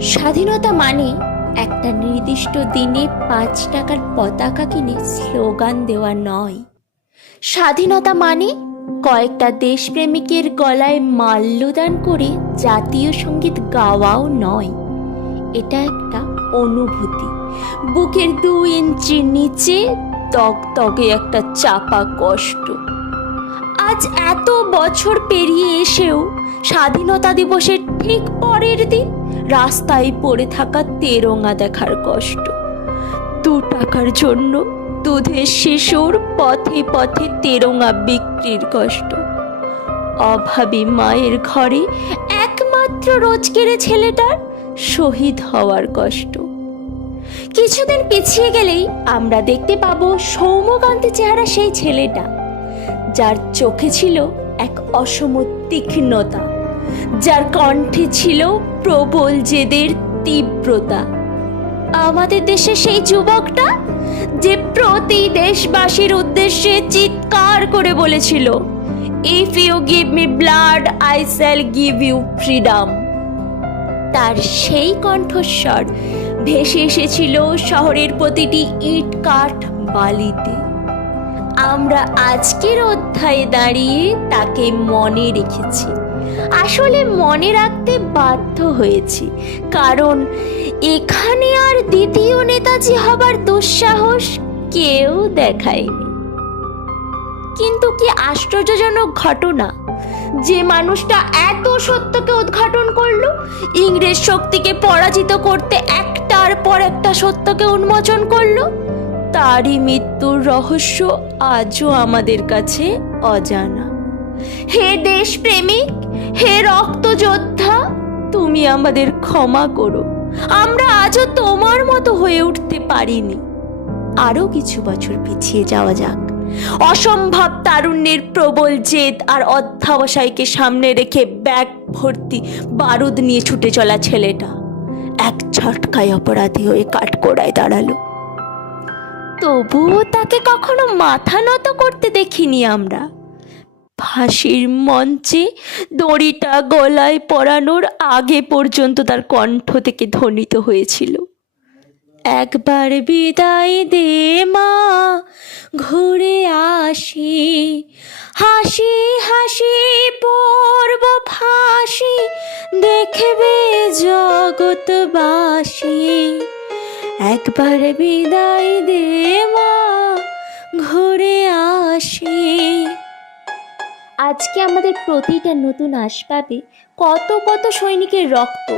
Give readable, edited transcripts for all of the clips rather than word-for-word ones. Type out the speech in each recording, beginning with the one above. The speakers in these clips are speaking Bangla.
স্বাধীনতা মানে একটা নির্দিষ্ট দিনে ৫ টাকার পতাকা কিনে স্লোগান দেওয়া নয়। স্বাধীনতা মানে কয়েকটা দেশপ্রেমিকের গলায় মাল্যদান করে জাতীয় সঙ্গীত গাওয়াও নয়। এটা একটা অনুভূতি, বুকের ২ ইঞ্চির নিচে তগতগে একটা চাপা কষ্ট। আজ এত বছর পেরিয়ে এসেও স্বাধীনতা দিবসের ঠিক পরের দিন রাস্তায় পড়ে থাকা তেরঙা দেখার কষ্ট। ২ টাকার জন্য দুধের শিশুর পথে পথে তেরঙা বিক্রির কষ্ট। অভাবী মায়ের ঘরে একমাত্র রোজগেরে ছেলেটার শহীদ হওয়ার কষ্ট। কিছুদিন পিছিয়ে গেলেই আমরা দেখতে পাবো সৌম্যকান্তি চেহারা সেই ছেলেটা, যার চোখে ছিল এক অসম তীক্ষ্ণতা, যার কণ্ঠে ছিল প্রবল জেদের তীব্রতা। আমাদের দেশে সেই যুবকটা যে প্রতি দেশবাসীর উদ্দেশ্যে চিৎকার করে বলেছিল, if you give me blood I shall give you freedom. তার সেই কণ্ঠস্বর ভেসে এসেছিল শহরের প্রতিটি ইট কাঠ বালিতে। আমরা আজকের অধ্যায়ে দাঁড়িয়ে তাকে মনে রেখেছি, আসলে মনে রাখতে বাধ্য হয়েছি, কারণ এখানে আর দ্বিতীয় নেতাজি হবার দুঃসাহস কেউ দেখায়নি। কিন্তু কি আশ্চর্যজনক ঘটনা, যে মানুষটা এত সত্যকে উদ্ঘাটন করলো, ইংরেজ শক্তিকে পরাজিত করতে একটার পর একটা সত্যকে উন্মোচন করলো, তারই মৃত্যুর রহস্য আজও আমাদের কাছে অজানা। হে দেশপ্রেমিক, হে রক্তযোদ্ধা, তুমি আমাদের ক্ষমা করো, আমরা আজও তোমার মতো হয়ে উঠতে পারিনি। আরো কিছু বছর পিছিয়ে যাওয়া যাক। অসম্ভব তারুণ্যের প্রবল জেদ আর অধ্যবসায়কে সামনে রেখে ব্যাগ ভর্তি বারুদ নিয়ে ছুটে চলা ছেলেটা এক ঝটকায় অপরাধী হয়ে কাঠগড়ায় দাঁড়ালো। তবুও তাকে কখনো মাথা নত করতে দেখিনি আমরা। ফাঁসির মঞ্চে দড়িটা গলায় পরানোর আগে পর্যন্ত তার কণ্ঠ থেকে ধ্বনিত হয়েছিল, একবার বিদায় দে মা, ঘুরে আসি, হাসি হাসি পড়ব ফাঁসি, দেখবে জগৎবাসী, একবার বিদায় দে মা, ঘুরে আসি। আজকে আমাদের প্রতিটা নতুন আসবাবে কত কত সৈনিকের রক্ত,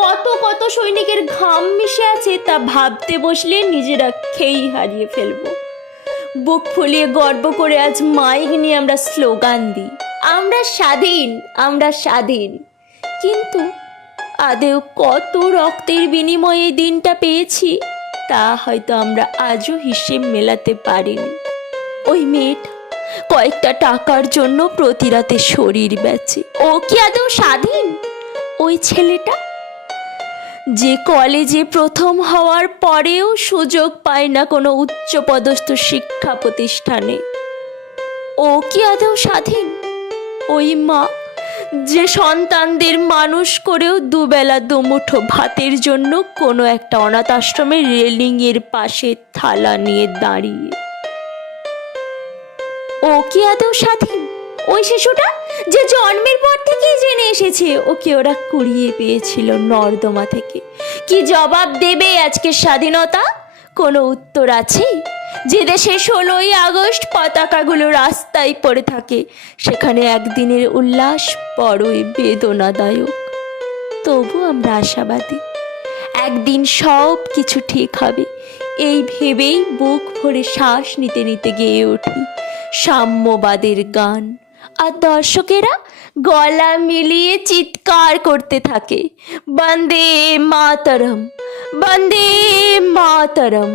কত কত সৈনিকের ঘাম মিশে আছে, তা ভাবতে বসলে নিজেরা খেই হারিয়ে ফেলবো। বুক ফুলিয়ে গর্ব করে আজ মাইক নিয়ে আমরা স্লোগান দিই, আমরা স্বাধীন, আমরা স্বাধীন। কিন্তু আদেও কত রক্তের বিনিময়ে এই দিনটা পেয়েছি তা হয়তো আমরা আজও হিসেব মেলাতে পারিনি। ওই মেয়েটা কয়েকটা টাকার জন্য প্রতি রাতে শরীর বেচে, ও কি আদৌ স্বাধীন? ওই ছেলেটা যে কলেজে প্রথম হওয়ার পরেও সুযোগ পায় না কোনো উচ্চপদস্থ শিক্ষা প্রতিষ্ঠানে, ও কি আদৌ স্বাধীন? ওই মা যে সন্তানদের মানুষ করেও দুবেলা দুমুঠো ভাতের জন্য কোনো একটা অনাথ আশ্রমের রেলিংয়ের পাশে থালা নিয়ে দাঁড়িয়ে, ও কি আদৌ স্বাধীন? ওই শিশুটা যে জন্মের পর থেকেই জেনে এসেছে ওকে ওরা কুড়িয়ে পেয়েছিল নর্দমা থেকে, কি জবাব দেবে আজকে স্বাধীনতা? কোনো উত্তর আছে? যে দেশে 16ই আগস্ট পতাকাগুলো রাস্তায় পড়ে থাকে, সেখানে একদিনের উল্লাস বড়ই বেদনাদায়ক। তবু আমরা আশাবাদী, একদিন সব কিছু ঠিক হবে, এই ভেবেই বুক ভরে শ্বাস নিতে নিতে গেয়ে উঠি সাম্যবাদের গান। আর দর্শকেরা গলা মিলিয়ে চিৎকার করতে থাকে, বন্দে মাতরম, বন্দে মাতরম।